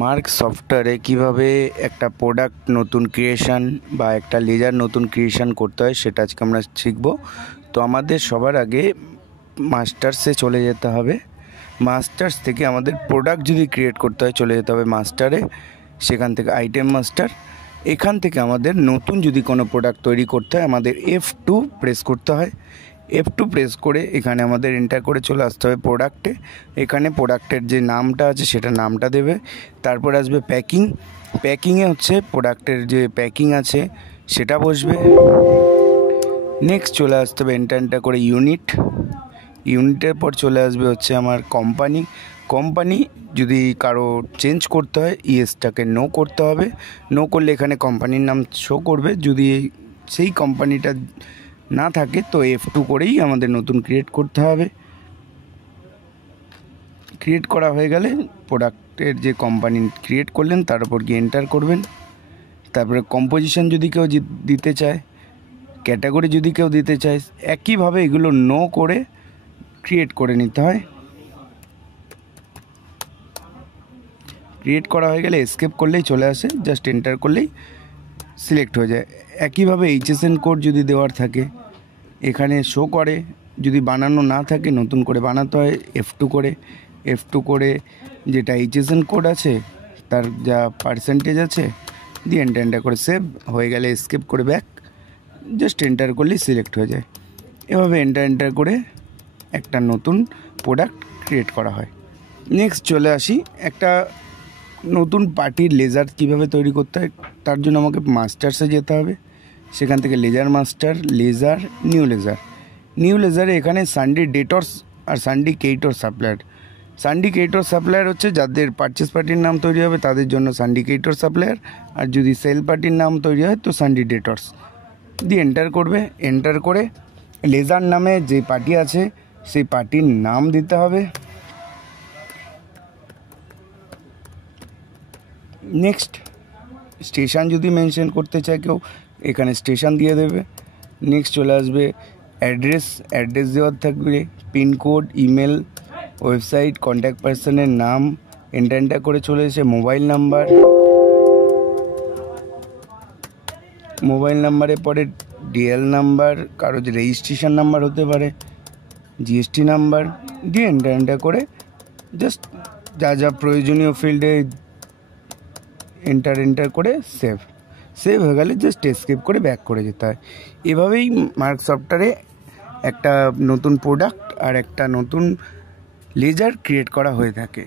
Mark সফটওয়্যারে কিভাবে একটা প্রোডাক্ট নতুন ক্রিয়েশন বা একটা লেজার নতুন ক্রিয়েশন করতে হয় সেটা আজকে আমরা শিখব। তো আমাদের সবার আগে মাস্টার্সে চলে যেতে হবে। মাস্টার্স থেকে আমাদের প্রোডাক্ট যদি ক্রিয়েট করতে হয় চলে যেতে হবে মাস্টারে, সেখান থেকে আইটেম মাস্টার। এখান থেকে আমাদের নতুন যদি কোনো প্রোডাক্ট তৈরি করতে হয় আমাদের F2 প্রেস করতে হয়। F2 প্রেস করে এখানে আমাদের এন্টার করে চলে আসতে হবে প্রোডাক্টে। এখানে প্রোডাক্টের যে নামটা আছে সেটা নামটা দেবে। তারপর আসবে প্যাকিং। প্যাকিংয়ে হচ্ছে প্রোডাক্টের যে প্যাকিং আছে সেটা বসবে। নেক্সট চলে আসতে হবে এন্টার করে ইউনিটের পর চলে আসবে হচ্ছে আমার কোম্পানি যদি কারো চেঞ্জ করতে হয় ইয়েসটাকে নো করতে হবে। নো করলে এখানে কোম্পানির নাম শো করবে। যদি সেই কোম্পানিটা না থাকে তো F2 করেই আমাদের নতুন ক্রিয়েট করতে হবে। ক্রিয়েট করা হয়ে গেলে প্রোডাক্টের যে কোম্পানি ক্রিয়েট করলেন তার উপর গিয়ে এন্টার করবেন। তারপরে কম্পোজিশন যদি কেউ দিতে চায়, ক্যাটাগরি যদি কেউ দিতে চায়, একইভাবে এগুলো নো করে ক্রিয়েট করে নিতে হয়। ক্রিয়েট করা হয়ে গেলে এসকেপ করলেই চলে আসে, জাস্ট এন্টার করলেই সিলেক্ট হয়ে যায়। একইভাবে HSN কোড যদি দেওয়ার থাকে এখানে শো করে, যদি বানানো না থাকে নতুন করে বানাতে হয় F2 করে যেটা HSN কোড আছে তার যা পার্সেন্টেজ আছে দিয়ে এন্টার করে সেভ হয়ে গেলে এসকেপ করে ব্যাক, জাস্ট এন্টার করলেই সিলেক্ট হয়ে যায়। এভাবে এন্টার করে একটা নতুন প্রোডাক্ট ক্রিয়েট করা হয়। নেক্সট চলে আসি একটা নতুন পার্টির লেজার কিভাবে তৈরি করতে হয়। তার জন্য আমাকে মাস্টার্সে যেতে হবে। সেখান থেকে লেজার মাস্টার, নিউ লেজারে এখানে সানডি ডেটর্স আর সানডি কেইটর সাপ্লায়ার হচ্ছে যাদের পারচেস পার্টির নাম তৈরি হবে তাদের জন্য সানডি কেইটর সাপ্লায়ার, আর যদি সেল পার্টির নাম তৈরি হয় তো সানডি ডেটর্স দিয়ে এন্টার করবে। এন্টার করে লেজার নামে যে পার্টি আছে সেই পার্টির নাম দিতে হবে। নেক্সট স্টেশন যদি মেনশন করতে চায় কেউ এখানে স্টেশন দিয়ে দেবে। নেক্সট চলে আসবে অ্যাড্রেস দেওয়ার থাকবে, পিনকোড, ইমেল, ওয়েবসাইট, কন্ট্যাক্ট পার্সনের নাম এন্টার করে চলে এসে মোবাইল নাম্বারের পরে ডিএল নাম্বার, কারো যে রেজিস্ট্রেশন নাম্বার হতে পারে, GST নাম্বার দিয়ে এন্টার করে জাস্ট যা প্রয়োজনীয় ফিল্ডে এন্টার করে সেভ হয়ে গেলে জাস্ট এসকেপ করে ব্যাক করে যেতে হয়। এভাবেই মার্ক সফটওয়্যারে একটা নতুন প্রোডাক্ট আর একটা নতুন লেজার ক্রিয়েট করা হয়ে থাকে।